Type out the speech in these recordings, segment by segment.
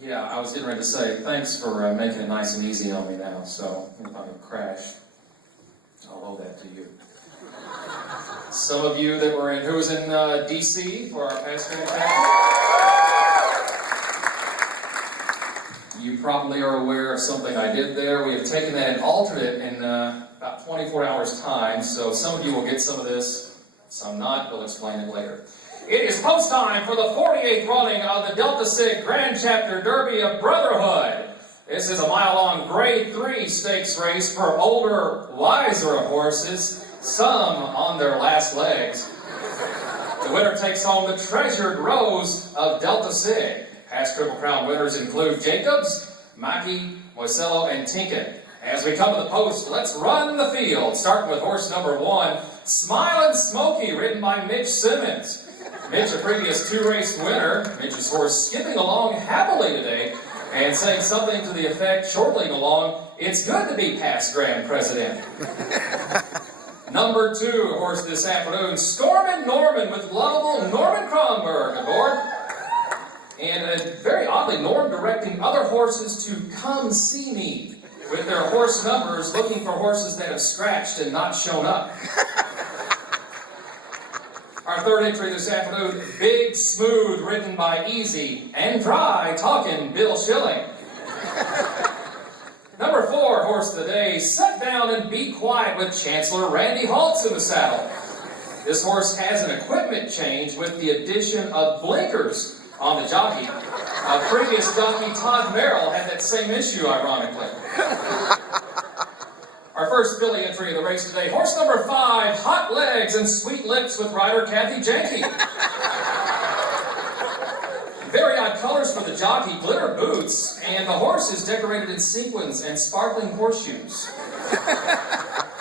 Yeah, I was getting ready to say, thanks for making it nice and easy on me now. So if I crash, I'll owe that to you. Some of you that were who was in D.C. for our pastoral camp, you probably are aware of something I did there. We have taken that and altered it in about 24 hours' time. So some of you will get some of this, some not. We'll explain it later. It is post time for the 48th running of the Delta Sig Grand Chapter Derby of Brotherhood. This is a mile-long Grade 3 stakes race for older, wiser horses, some on their last legs. The winner takes home the treasured rose of Delta Sig. Past Triple Crown winners include Jacobs, Mackey, Moisello, and Tinkin. As we come to the post, let's run the field, starting with horse number 1, Smilin' Smoky, ridden by Mitch Simmons. Mitch, a previous 2-race winner. Mitch's horse skipping along happily today and saying something to the effect, chortling along, "It's good to be past Grand President." Number 2 horse this afternoon, Stormin' Norman with lovable Norman Kronberg aboard. And very oddly, Norm directing other horses to come see me with their horse numbers, looking for horses that have scratched and not shown up. Our third entry this afternoon, Big Smooth, ridden by Easy, and Dry Talkin' Bill Schilling. Number 4 horse of the day, Sit Down and Be Quiet with Chancellor Randy Haltz in the saddle. This horse has an equipment change with the addition of blinkers on the jockey. Previous jockey Todd Merrill had that same issue, ironically. Our first filly entry of the race today, horse number 5, Hot Legs and Sweet Lips with rider Kathy Janke. Very odd colors for the jockey, glitter boots, and the horse is decorated in sequins and sparkling horseshoes.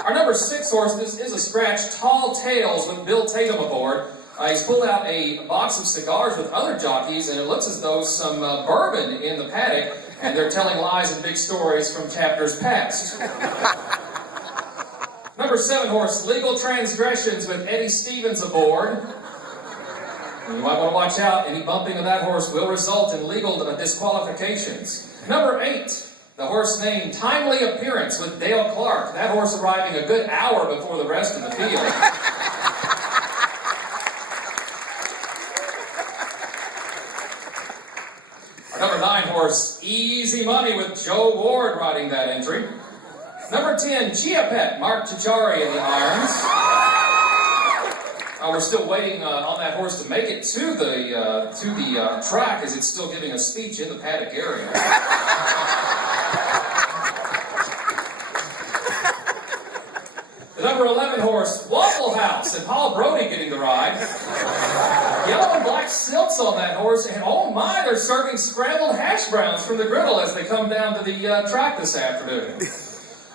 Our number 6 horse, this is a scratch, Tall Tales with Bill Tatum aboard. He's pulled out a box of cigars with other jockeys, and it looks as though some bourbon in the paddock, and they're telling lies and big stories from chapters past. Number 7 horse, Legal Transgressions with Eddie Stevens aboard. You might want to watch out. Any bumping of that horse will result in legal disqualifications. Number 8, the horse named Timely Appearance with Dale Clark. That horse arriving a good hour before the rest of the field. Our number 9 horse, Easy Money with Joe Ward riding that entry. Number 10, Chia Pet, Mark Chichari in the irons. We're still waiting on that horse to make it to the track, as it's still giving a speech in the paddock area. The number 11 horse, Waffle House, and Paul Brody getting the ride. Yellow and black silks on that horse, and oh my, they're serving scrambled hash browns from the griddle as they come down to the track this afternoon.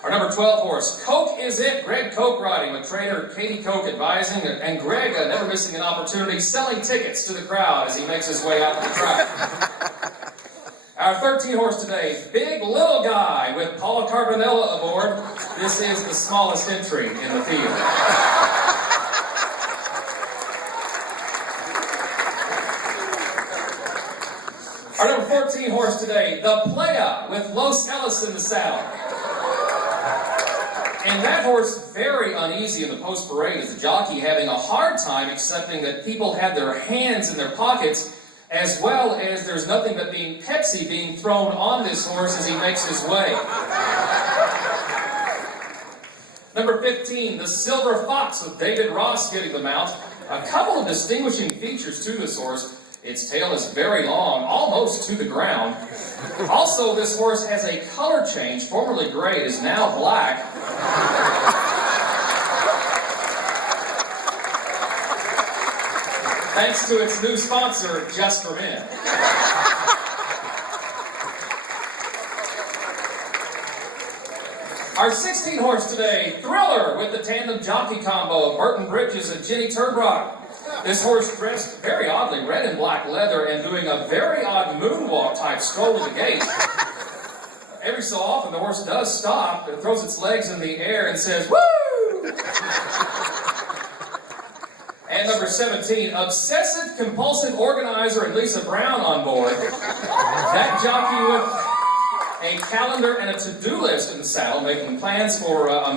Our number 12 horse, Coke Is It, Greg Koch riding with trainer Katie Koch advising, and Greg never missing an opportunity, selling tickets to the crowd as he makes his way out to the track. Our 13 horse today, Big Little Guy with Paul Carbonella aboard. This is the smallest entry in the field. Our number 14 horse today, The Playa with Los Ellis in the saddle. And that horse very uneasy in the post parade as the jockey having a hard time accepting that people have their hands in their pockets, as well as there's nothing but Pepsi being thrown on this horse as he makes his way. Number 15, the Silver Fox with David Ross getting the mount. A couple of distinguishing features to this horse. Its tail is very long, almost to the ground. Also, this horse has a color change. Formerly gray, it is now black. Thanks to its new sponsor, Just for Men. Our 16 horse today, Thriller with the tandem jockey combo of Burton Bridges and Jenny Turnbrock. This horse dressed very oddly, red and black leather, and doing a very odd moonwalk type stroll to the gate. Every so often the horse does stop, it throws its legs in the air and says, "Woo!" And number 17, obsessive compulsive organizer and Lisa Brown on board. That jockey with a calendar and a to-do list in the saddle, making plans for a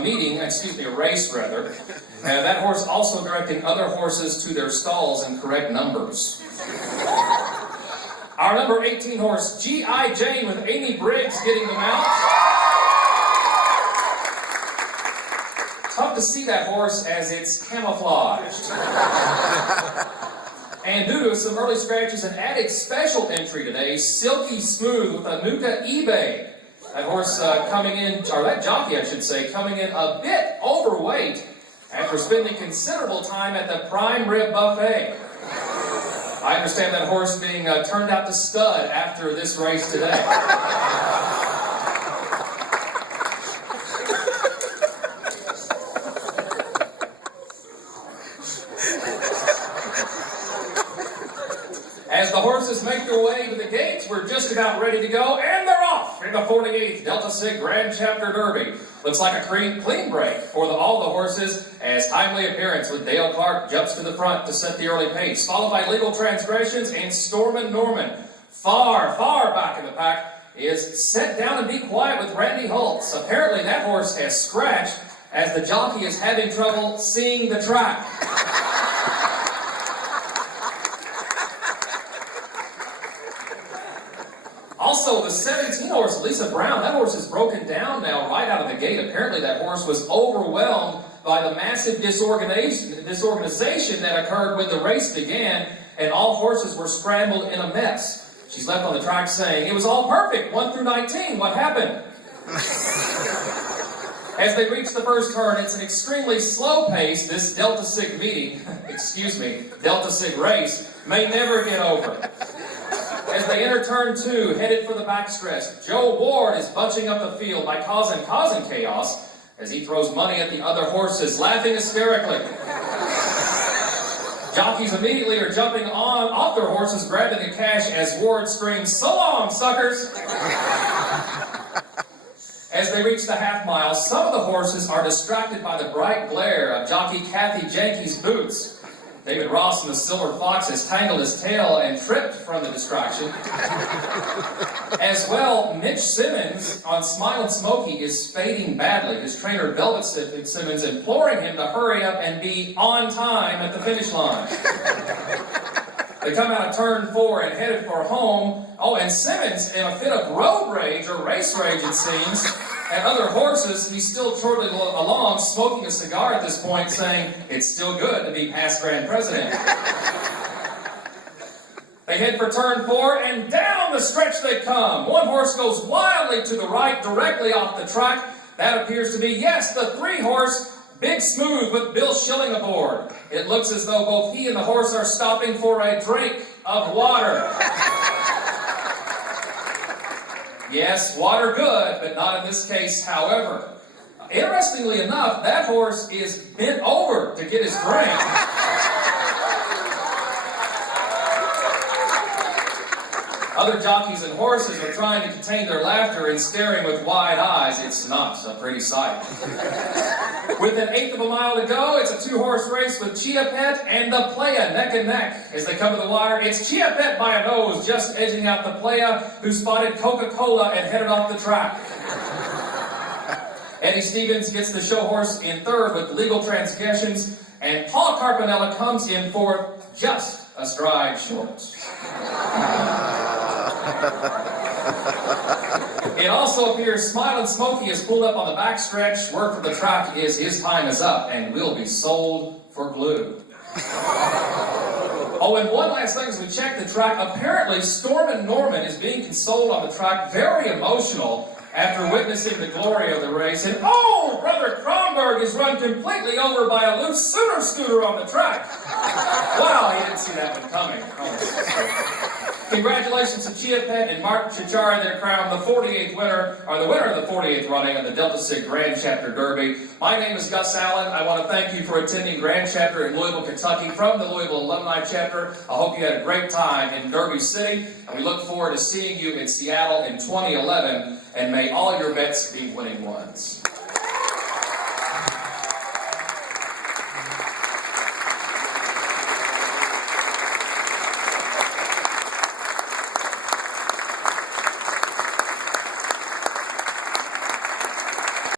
race rather. That horse also directing other horses to their stalls in correct numbers. Our number 18 horse, G.I. Jane, with Amy Briggs getting the mount. Tough to see that horse as it's camouflaged. And due to some early scratches, an added special entry today, Silky Smooth with Anuka eBay. That horse that jockey, I should say, coming in a bit overweight after spending considerable time at the prime rib buffet. I understand that horse being turned out to stud after this race today. As the horses make their way to the gates, we're just about ready to go, and they're off in the 48th Delta Sig Grand Chapter Derby. Looks like a clean break for all the horses, as timely appearance with Dale Clark jumps to the front to set the early pace, followed by Legal Transgressions and Stormin' Norman. Far back in the pack is Set Down and Be Quiet with Randy Holtz. Apparently that horse has scratched as the jockey is having trouble seeing the track. Also, the 17 horse, Lisa Brown, that horse is broken down now right out of the gate. Apparently that horse was overwhelmed by the massive disorganization that occurred when the race began, and all horses were scrambled in a mess. She's left on the track saying, "It was all perfect, 1 through 19, what happened?" As they reach the first turn, it's an extremely slow pace. This Delta Sig Delta Sig race may never get over. As they enter turn 2, headed for the backstretch, Joe Ward is bunching up the field by causing chaos as he throws money at the other horses, laughing hysterically. Jockeys immediately are jumping off their horses, grabbing the cash as Ward screams, "So long, suckers!" As they reach the half mile, some of the horses are distracted by the bright glare of jockey Kathy Jenke's boots. David Ross and the Silver Fox has tangled his tail and tripped from the distraction. As well, Mitch Simmons on Smilin' Smokey is fading badly. His trainer, Velvet Simmons, imploring him to hurry up and be on time at the finish line. They come out of turn 4 and headed for home. Oh, and Simmons, in a fit of road rage, or race rage it seems, and other horses, he's still trotting along, smoking a cigar at this point, saying, "It's still good to be past Grand President." They head for turn 4, and down the stretch they come. One horse goes wildly to the right, directly off the track. That appears to be, yes, the 3-horse Big Smooth with Bill Schilling aboard. It looks as though both he and the horse are stopping for a drink of water. Yes, water good, but not in this case, however. Interestingly enough, that horse is bent over to get his drink. Other jockeys and horses are trying to contain their laughter and staring with wide eyes. It's not a pretty sight. With an 1/8 of a mile to go, it's a 2-horse race with Chia Pet and the Playa neck and neck. As they come to the wire, it's Chia Pet by a nose, just edging out the Playa, who spotted Coca-Cola and headed off the track. Eddie Stevens gets the show horse in 3rd with Legal Transgressions, and Paul Carpinella comes in 4th, just a stride short. It also appears Smilin' Smokey is pulled up on the backstretch. Word from the track is his time is up and will be sold for glue. Oh, and one last thing as we check the track, apparently Stormin' Norman is being consoled on the track, very emotional, after witnessing the glory of the race. And oh, Brother Kronberg is run completely over by a loose Sooner scooter on the track. Wow, he didn't see that one coming. Congratulations to Chia Pet and Mark Chichari. They're crowned the 48th winner, or the winner of the 48th running of the Delta Sig Grand Chapter Derby. My name is Gus Allen. I want to thank you for attending Grand Chapter in Louisville, Kentucky from the Louisville Alumni Chapter. I hope you had a great time in Derby City, and we look forward to seeing you in Seattle in 2011, and may all your bets be winning ones.